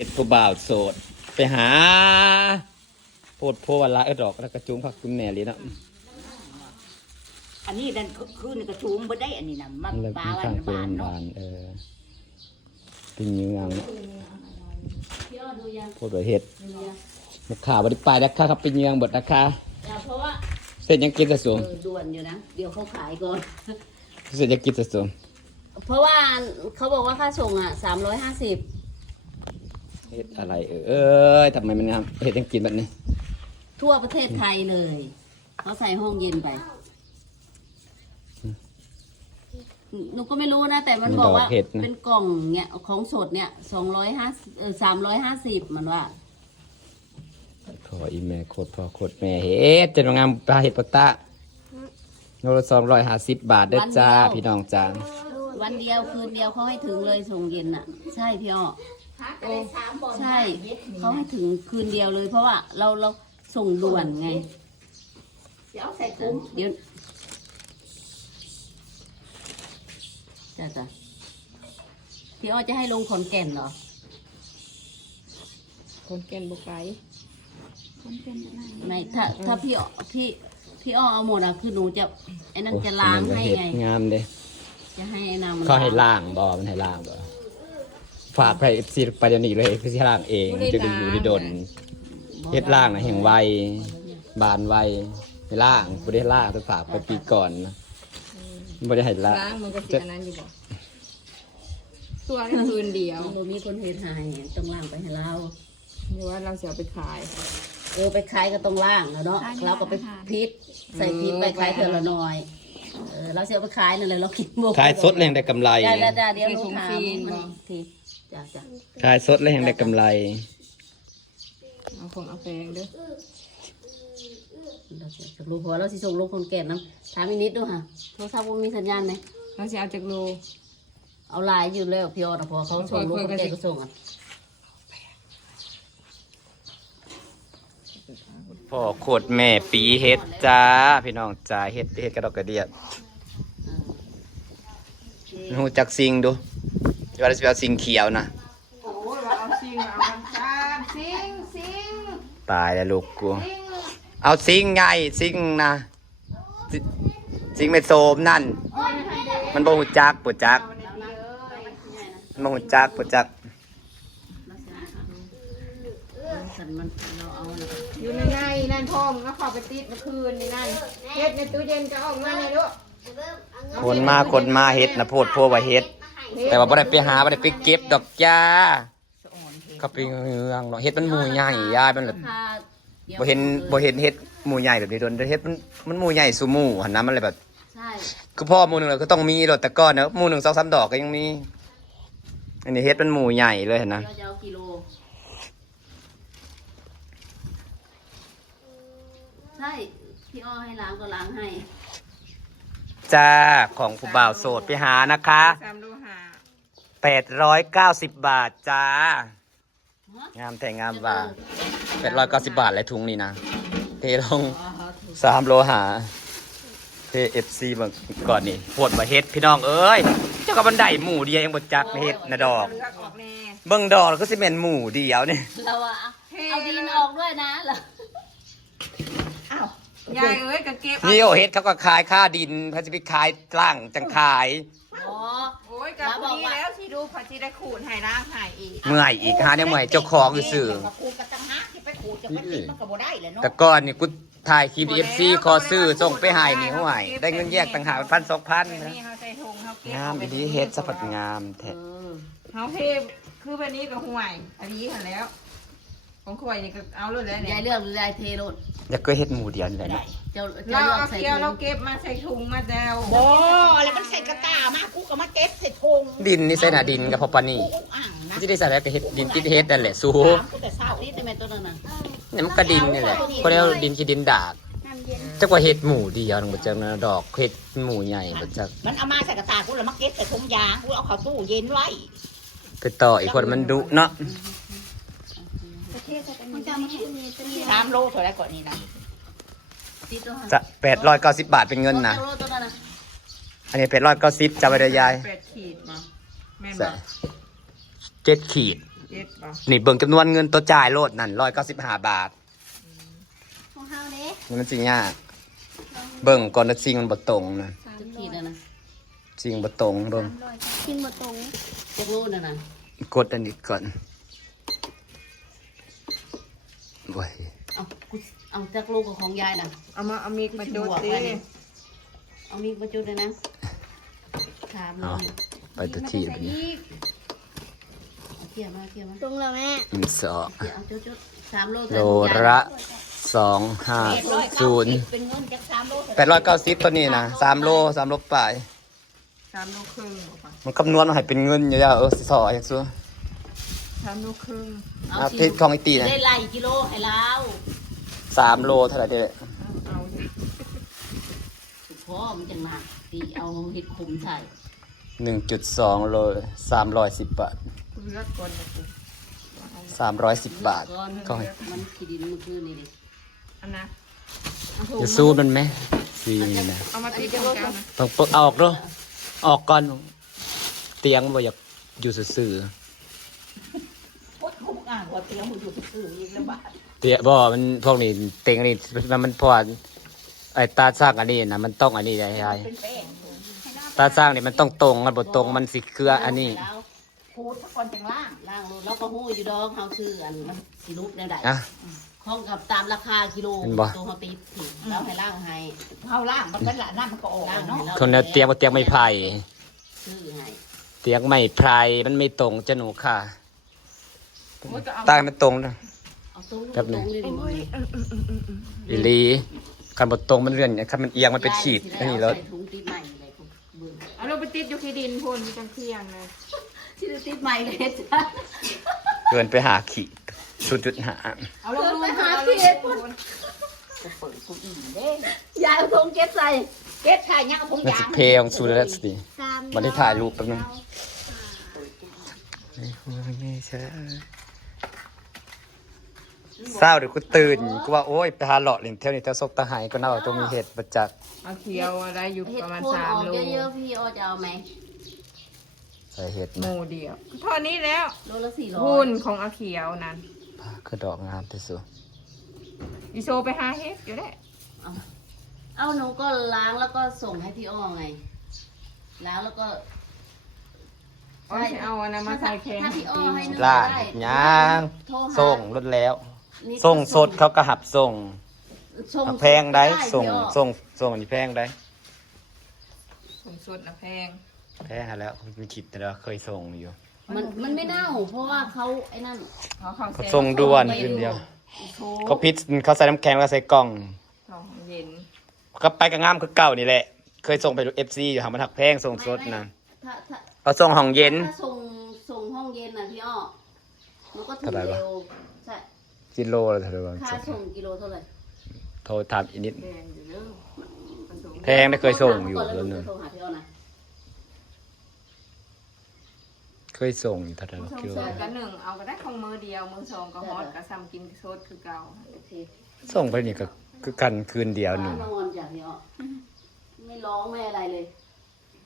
เห็ดผู้บ่าวโสดไปหาโพดโพวันละดอกแล้วกระจุงผักคุณแม่เลยเนาะอันนี้นั่นคือในกระชูมบ่ได้อันนี้นะมัน แล้ว บา ข้าง บาน บา เนาะ นเป็นเนื้อโพดว่าเห็ดราคาบริปลายราคาครับเป็นเนื้อหมดราคาเพราะว่าเส้นยังกินกระสุนด่วนอยู่นะเดี๋ยวเขาขายก่อนเส้นยังกินกระสุนเพราะว่าเขาบอกว่าค่าส่ง350เห็ดอะไรทำไมมันเห็ดยังกินแบบนี้ทั่วประเทศไทยเลยเขาใส่ห้องเย็นไปหนูก็ไม่รู้นะแต่มันบอกว่าเป็นกล่องเนี่ยของสดเนี่ย350มันว่าขออีเมลโคตรพ่อโคตรแม่เห็ดจะงามปลาเห็ดปะตะโลละ250 บาทเด้อจ้าพี่น้องจ้าวันเดียวคืนเดียวเขาให้ถึงเลยส่งเย็นน่ะใช่พี่อ้อใช่เขาให้ถึงคืนเดียวเลยเพราะว่าเราส่งด่วนไงเดี๋ยวใส่ถุงเดี๋ยวจ้ะพี่อ้อจะให้ลงขอนแก่นเหรอขอนแก่นบุกไปไม่ถ้าพี่อ้อเอาหมดอ่ะคือหนูจะไอ้นั่นจะล้างให้ไงงามเด้จะให้ไอ้น้ำเขาให้ล่างบ่มันให้ล่างบ่ฝากไปซีไปเดี๋ยวนี้เลยคือที่ล่างเองจะได้อยู่ได้ดนเฮ็ดล่างนะแห่งไวบานไวให้ล่างบ่ได้ล่างต้องฝากไปปีก่อนนะบ่ได้ให้ล่างมันก็สิอันนั้นอยู่บ่ตัวนี้คืนเดียวบ่มีคนเฮ็ดให้ต้องล้างไปให้เราหรือว่าเราจะเอาไปขายไปขายก็ต้องล้างแล้วเนาะเราก็ไปพิษใส่พิษไปขายเท่าละน้อยเราจะเอาไปขายนั่นแหละเราคิดบ่ขายสดแรงได้กำไรจ้าเดี๋ยวหนูถามทีจ้าขายสดแรงได้กำไรเอาของเอาแพงเด้อเราจะรู้พอเราสิส่งลูกคนแก่น้ำถามอีกนิดดูค่ะโทรศัพท์มีสัญญาณไหมเราจะเอาจากโลเอาลายอยู่แล้วพี่ออนะพอเขาส่งลูกคนแก่ก็ส่งอ่ะพ่อโคตรแม่ปีเฮ็ดจ้าพี่น้องจ้าเฮ็ดกระดอกกระเดียดหูจักซิงดูว่าจะเอาซิงเขียวนะโอ้ยว่าเอาซิงเอาซิงตายแล้วลูกกูเอาซิงไงซิงนะซิงไม่โสมนั่นมันบ่หูจักมันบ่หูจักอยู่ในนั่นพ่อมึงก็ขอไปติดเมื่อคืนนี่นั่นเฮ็ดในตู้เย็นจะออกมาในลูกคนมาเฮ็ดนะโพดโพว่าเฮ็ดแต่ว่าบ่ได้ไปหาบ่ได้ไปเก็บดอกจ้าเขาไปเฮืองเฮ็ดมันหมู่ใหญ่ยายมันแบบบ่เห็นเฮ็ดหมู่ใหญ่แบบนี้โดนเฮ็ดมันหมู่ใหญ่สู่หมู่หั่นนะมันเลยแบบใช่คือพ่อหมู่นึงเลยก็ต้องมีรถแต่ก่อนเนาะหมู่นึง 2-3 ดอกก็ยังมีอันนี้เฮ็ดมันหมู่ใหญ่เลยหั่นนะเราจะเอากิโลใช่พี่อ้อให้ล้างก็ล้างให้จ้าของผู้บ่าวโสดไปหานะคะ890 บาทจ้างามแต่งามว่า890 บาทเลยถุงนี่นะเทลง3 โลหะเท FC เบิ่งก่อนนี่ปวดมาเฮ็ดพี่น้องเอ้ยเจ้ากับบันไดหมู่เดียวยังบ่จักเฮ็ดนะดอกเบิ่งดอกก็สิแม่นหมู่เดียวนี่เราเอาดินออกด้วยนะเหรอยายเอ้ยก็เก็บนี่โอเฮ็ดเขาก็ขายค่าดินเขาจะไปขายล่างจังขายโอ้ยกับพอดีแล้วที่ดูเขาจะได้ขูดให้ร่างหายอีกเมื่อยอีกหาเนี่ยเมื่อยเจ้าของซื่อแต่ก่อนนี่กูถ่ายคลิป FC ขอซื้อส่งไปให้นี่ห่วยได้เงินแยกต่างหาก1,000-2,000นะงามอีดีเฮ็ดสะพัดงามแท้เฮาเทคือแบบนี้ก็ห่วยอันนี้หันแล้วของข่อยนี่ก็เอาเลยแล้วเนี่ยยายเลือกยายเทโลดอยากก็เฮ็ดหมู่เดียวนี่แหละเราเอาเกี่ยวเราเก็บมาใส่ถุงมาแดวโอ้อะไรมันใส่กระตามากูก็มาเก็บใส่ถุงดินนี่ใส่หน้าดินกับพอปานี่ที่ได้ใส่แล้วก็เฮ็ดดินติดเฮ็ดนั่นแหละสู้แต่เช้านี่ได้ไหมตัวนั้นน่ะนี่มันก็ดินนี่แหละก็แล้วดินขี้ดินดากจักว่าเฮ็ดหมู่เดียวนึงบ่จักนะดอกเฮ็ดหมู่ใหญ่บ่จักมันเอามาใส่กระตากูแล้วมาเก็บใส่ถุงยางกูเอาเข้าตู้เย็นไว้ไปต่ออีกคนมันดุเนาะ3 โลเท่าไรก่อนนี่นะจะ890 บาทเป็นเงินนะอันนี้890จำไว้เด้อยาย8 ขีดมาแม่นบ่7 ขีด เจ็ดบ่ นี่เบิ่งจำนวนเงินตัวจ่ายโลดนั่น195 บาท ของเฮาเด้ มันจริงยากเบิ่งก่อนนะจริงมันบ่ตรงนะ จะขีดแล้วนะ จริงบ่ตรงเบิ่ง กินหมดตรง จะรู้นะนะ กดอันนี้ก่อนโอ้ย เอาจากลูกกับของยายนะ เอามีดมาโจดสิ เอามีดมาจุดเลยนะถามเล เอา ย ไปตัวที่แบบนี้ เอาเกี่ยวมาเกี่ยวมา ตรงแล้วแม่ สอง เกี่ยวเอาจุด3 โล โลละ250 เป็นเงินจาก3 โล 890ตัวนี้นะ3 โลปลาย 3 โลครึ่งบ่ปะ มันคำนวณมาให้เป็นเงินอยู่แล้วสิสออย่างซัว 3 โลครึ่ง อ่ะเพชรของไอตีนะ ได้ไล่กิโลให้เรา 3 โลเท่าไหร่เด้อ เอาสิ สุพ่อมันจังหนักตีเอาเห็ดขุมใส่ 1.2 โล310 บาท กูเลือกก่อนนะกู 310 บาท ก้อน ก็ให้ มันขีดินเมื่อคืนนี่ดิ อันนะ จะสู้มันไหมซีนี่นะ เอามาติดของกันนะ ต้องเปิดออกเนาะออกก่อนเตียงบ่อยากอยู่ซื่อ โคตรคุ้มอ่างกว่าเตียงมึงอยู่ซื่อๆอีกแล้วบาท ๆเตียบ่มันพวกนี้เตียงนี่มันพอไอ้ตาสร้างอันนี้นะมันต้องอันนี้ได้ไง เป็นแป้ง ตาสร้างนี่มันต้องตรงมันบ่ตรงมันสิเครืออันนี้ แล้ว พูดสักคนจังล่าง ล่างรถเราก็หู้อยู่ดอกเขาซื้ออันมันสิรูปแนวใด อ่ะ ของกับตามราคากิโล เห็นบ่ ตัวเขาตีถึงแล้วให้ล่างให้ เอาล่างมันก็ละนั่นมันก็ออก ล่าง เนาะ ให้เรา คนละเตียงบ่เตียงไม่ไผ่ ซื้อให้ เตียงไม่ไผ่มันไม่ตรงจะหนูค่ะ โอ้ยก็เอา ตั้งมันตรงนะ เอาตรง ครับ ต นี่ รงเลยดิมึง อีหลีคันบ่ตรงมันเลื่อนคันมันเอียงมันเป็นขีดอันนี้แล้ว ใส่ถุงติดใหม่เลยคุณเบิ่ง เอาลงไปติดอยู่ที่ดินพุ่นมีจังเที่ยงเลย ที่ติดใหม่เลยจ้ะ เกินไปหาขีด0.5 เอาลง ไปหา เอา ที่ ลง เอ็ด พุ่น กูเปิดกูอิ่มเด้ ยายเอาถุงเก็บใส่ เก็บถ่ายยังเอาพง มัน ยา สิ ง เพลงสุดแล้วสิ 3 มันได้ถ่ายรูปแป๊บนึงเศร้าเดี๋ยวกูตื่นกูว่าโอ๊ยไปหาหล่อเล่นเที่ยวนี่เที่ยวซกตะไห้ก็น่าว่าต้องมีเหตุประจักษ์ เอาเขียวอะไรอยู่ เห็ด ประมาณ โคนออก 3 โล เยอะๆพี่ออจะเอาไหม ใส่เหตุ โม มา เดียวเท่านี้แล้ว โลละ400 หุ้นของอาเขียวนั้น คือดอกงามที่สุด อีโซไปหาเฮ็ดอยู่ได้ เอาหนูก็ล้างแล้วก็ส่งให้พี่อ้อไงล้างแล้วก็ เอาสิเอาอันนั้นมาใส่แข็ง ถ้าพี่อ้อให้นึก ล่าง ได้ ย่าง โทรหา ส่งรถแล้ว นี่ก็ ส่งสดเขาก็หับส่ง ส่ง แพงได้ ส่ง พี่อ้อ ส่งอันนี้แพงได้ ผมสดนะแพง แพงหาแล้วมันคิดแต่แล้วเคยส่งอยู่ มันไม่เน่าเพราะว่าเขาไอ้นั่น เขาเข้า ก็ เซ็น ส่งด่วนคืนเดียวเขาพิษเขาใส่น้ำแข็งแล้วใส่กล่อง เขาเย็น ก็ไปกับงามคือเก่านี่แหละ เคยส่งไปดูFC อยู่หางมันหักแพงส่งสดนะ ถ้า เขาส่งห้องเย็น ถ้าส่งห้องเย็นน่ะพี่อ้อมันก็ถึง เท่าไหร่วะ เร็วใช่ กิโลละเท่าไหร่วะ ค่าส่งกิโลเท่าไหร่ โทรถามอีกนิด แดงอยู่เด้อผสม แพงได้เคยส่งอยู่ แล้ แล้ว ว หนู นึง จะโทรหาพี่อ้อนะ เคยส่งอยู่เท่าไหร่วะ ส่ง กิโล สดกันหนึ่งเอาก็ได้ของมือเดียวมือสองก็ฮอตก็ซ้ำกินสดคือเก่า โอเค ส่งไปนี่ก็คือกันคืนเดียวหนึ่ง นอนจากพี่อ้อไม่ร้องไม่อะไรเลย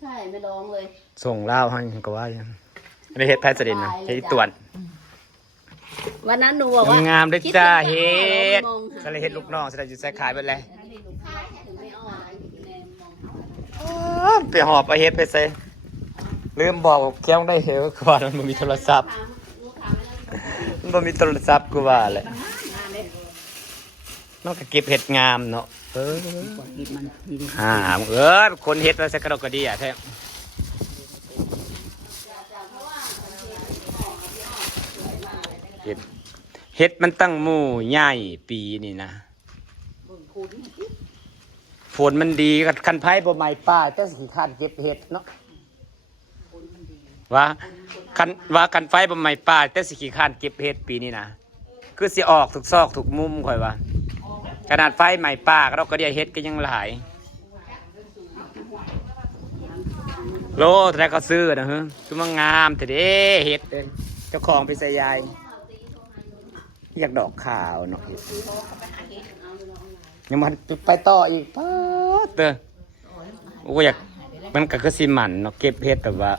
ใช่ไม่ร้องเลย ส่งเล่าให้ก็ว่าอย่างอันนี้เฮ็ดแพทย์เสด็จนะเฮ็ดตรวจ วันนั้นหนูบอกว่าง ามๆด้วยจ้า คิ เฮ็ ถึ ด งมองหา สละเฮ็ดลูกน้องสละอยู่ใส่ขายไปเลย อันนี้ลูกค้าถึงไม่อ้อนะแนมมองหา ไปหอบไปเฮ็ดไปใส่ลืมบอกเคี้ยวได้เหวก่อนมันบ่มีโทรศัพท์ ลูกค้าไม่ได้ มันบ่มีโทรศัพท์กูว่าแหละ งานเลย มันก็เก็บเห็ดงามเนาะคนเห็ดมาใส่กระดกกระเดียแท้เห็ดเห็ดมันตั้งหมู่ใหญ่ปีนี่นะฝนมันดีคันไผ่บ่ใหม่ป้าแต่สิขาดเก็บเห็ดเนาะว่าคันไฟบ่ใหม่ป้าแต่สิขี้คร้านเก็บเห็ดปีนี้นะคือสิออกทุกซอกทุกมุมข่อยว่าขนาดไฟใหม่ป้าก็เราก็ได้เฮ็ดก็ยังหลายโลแต่ก็ซื้อนะฮะคือมันงามแต่เด้เฮ็ดเจ้าของไปใส่ยายอยากดอกขาวเนาะเฮ็ดยังมันไปต่ออีกป๊าดเด้อโอ้อยากมันก็คือสิหมันเนาะเก็บเฮ็ดแบบว่า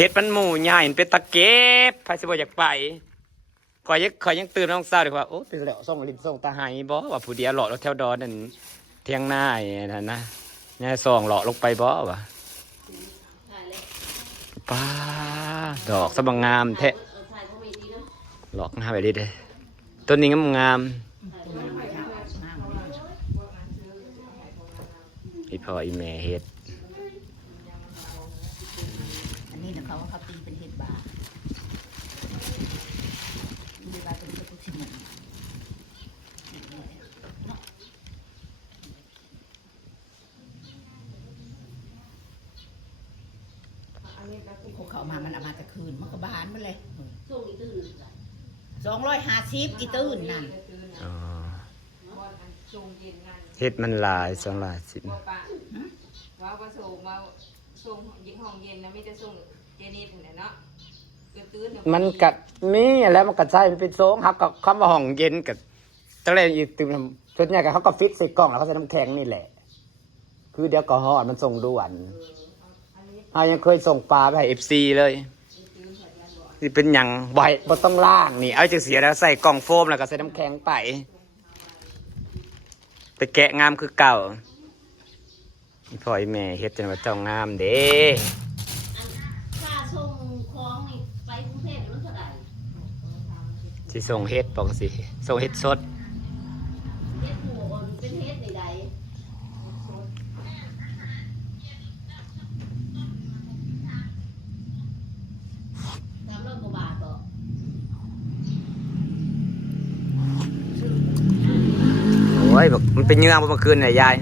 เฮ็ดมันหมู่ใหญ่มันเป็นตะเก็บไผสิบ่อยากไปข่อยยังตื่นน้องสาวดีกว่าโอ้ตื่นแล้วส่งลิ้นส่งตาไหบ่ว่าผู้เดียวเลาะรถแถวดอนนั่นเที่ยงหน้าไอ้นั่นนะยายส่องเลาะลงไปบ่วะป้าดอกสะบังงามแท้เลาะงามไปดิเด้ต้นนี้งามอีพ่ออีแม่เฮ็ด อันนี้นะเขาว่าเขาตีเป็นเห็ดบามีบาเป็นตุกชิ้นหนึ่งพวกเขามามันเอามาแต่คืนมันก็บานมาเลย250อีตื้นนั่น อ๋อเฮ็ดมันหลาย210 ว่าส่งมาส่งยิงห้องเย็นนะไม่จะส่งเจนิดเนี่ยเนาะตื่น มันกัดมีแล้วมันกัดใช่มันเป็นโซ่ครับกับคำว่าห้องเย็นกับตะเลนอีกตึมชุดใหญ่กับเขาก็ฟิตใส่กล่องแล้วเขาใส่น้ำแข็งนี่แหละคือเดี๋ยวก็ห่อมันส่งด่วนเขายังเคยส่งปลาไปให้FCเลยนี่เป็นอย่างบ่อยบ่ต้องล่างนี่เอาจังเสียแล้วใส่กล่องโฟมแล้วก็ใส่น้ำแข็งไปแกะงามคือเก่าพ่อไอ้แม่เฮ็ดจนว่าเจ้างามเด้ ค่าส่งของนี่ไปกรุงเทพมันเท่าไหร่ สิส่งเฮ็ดปกติส่งเฮ็ดสด เฮ็ดหมูเป็นเฮ็ดใดๆ300 กว่าบาทก็ โอ้ยบอกมันเป็นเนื้อบ่เมื่อคืนน่ะยาย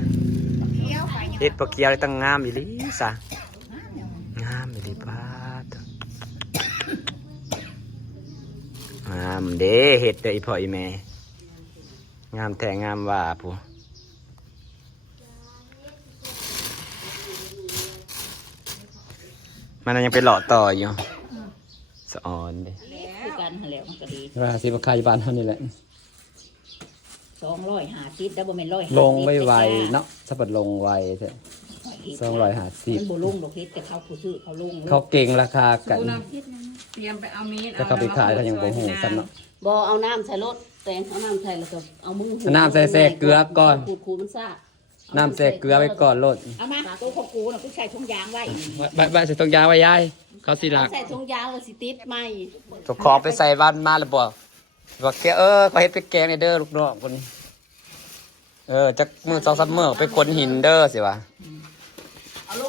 เคี้ยวไป เฮ็ดปลาเกียวตั้งงามอีหลีซะงามอีหลีปาดงามเด้เฮ็ดเด้ออีพ่ออีแม่งามแต่งามว่าผู้มันยังเป็นหล่อต่ออยู่สะออนเด้ คือกันหั่นแหล้วมันก็ดี ว่าสิบ่ขายบ้านเฮานี่แหละ 250ได้บ่แม่น150 ลงไม่ไวเนาะสะบัดลงไวแท้ มันบ่ลงดอกเฮ็ดแต่เขาผู้ซื้อเขาลง เขาเก่งราคากัน เตรียมไปเอามีด แต่เขาไปขายเขายังบ่ฮู้ซ้ำเนาะ บ่เอาน้ำใส่รถแต่งเอาน้ำใส่แล้วก็เอามือ เอาน้ำใส่แทรกเกลือก่อน ขูดมันซ่า น้ำแทรกเกลือไว้ก่อนโลด เอามาตัวของกูน่ะกูใส่ถุงยางไว้ ใบใส่ตรงยางไว้ยายเขาสิลัก ใส่ถุงยางแล้วสิติดไหม ตัวขอไปใส่บ้านมาแล้วบอกแกก็เฮ็ดไปแกงในเด้อลูกน้องคนนี้จักมือ2-3มื้อไปขนหินเด้อสิวะ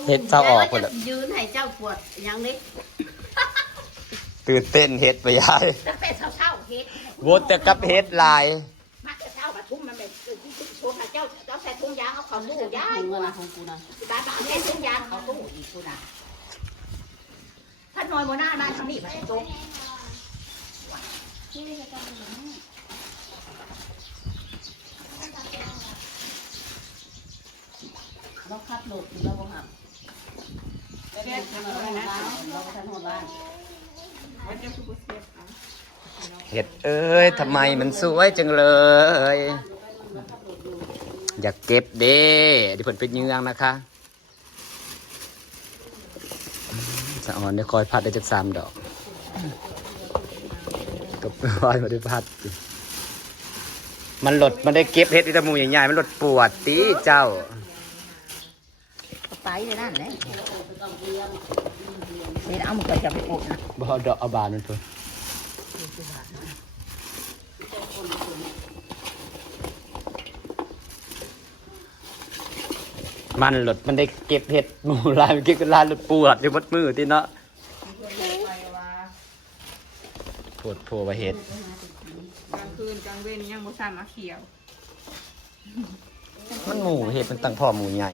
เฮ็ดเจ้าออกพุ่นแหละ ยืนให้เจ้าปวดยังนี้ ตื่นเต้นเฮ็ดไปยาย ตั้งแต่เช้าๆเฮ็ด โวแต่กับเฮ็ดลาย มาแต่เช้ามาทุ่มมันแบบทุ่มเจ้าใส่ถุงยางเอาเข้าตู้ย้าย ถุงอะไรของกูนะ บ้านเอาใส่ถุงยางเอาตู้อีกกูน่ะถ้าน้อยบ่หน้ามาทางนี้มาตรง เราขับรถเราบ่หับเราทันหดร้าน เฮ็ดทำไมมันสวยจังเลย อยากเก็บเด้ดิเพิ่นเป็นเยืองนะคะสะออนได้คอยพัดได้จัก3 ดอกกับคอยมาได้พัดมันหลดมันได้เก็บเฮ็ดที่ตะมูใหญ่ๆมันหลดปวดตีเจ้า ไปเลยนั่นแหละเฮ็ดเอามันก็จะไปอบนะ บ่เอาดอกเอาบานมันเพิ่นมันหลดมันได้เก็บเห็ดหมูลายมันเก็บกันลายหลดปวดอยู่บดมือที่เนาะปวดโผล่ไปเห็ด กลางคืนกลางเว้นยังบ่ซ้ำมาเขียว มันหมูเห็ดมันตั้งพ่อหมูใหญ่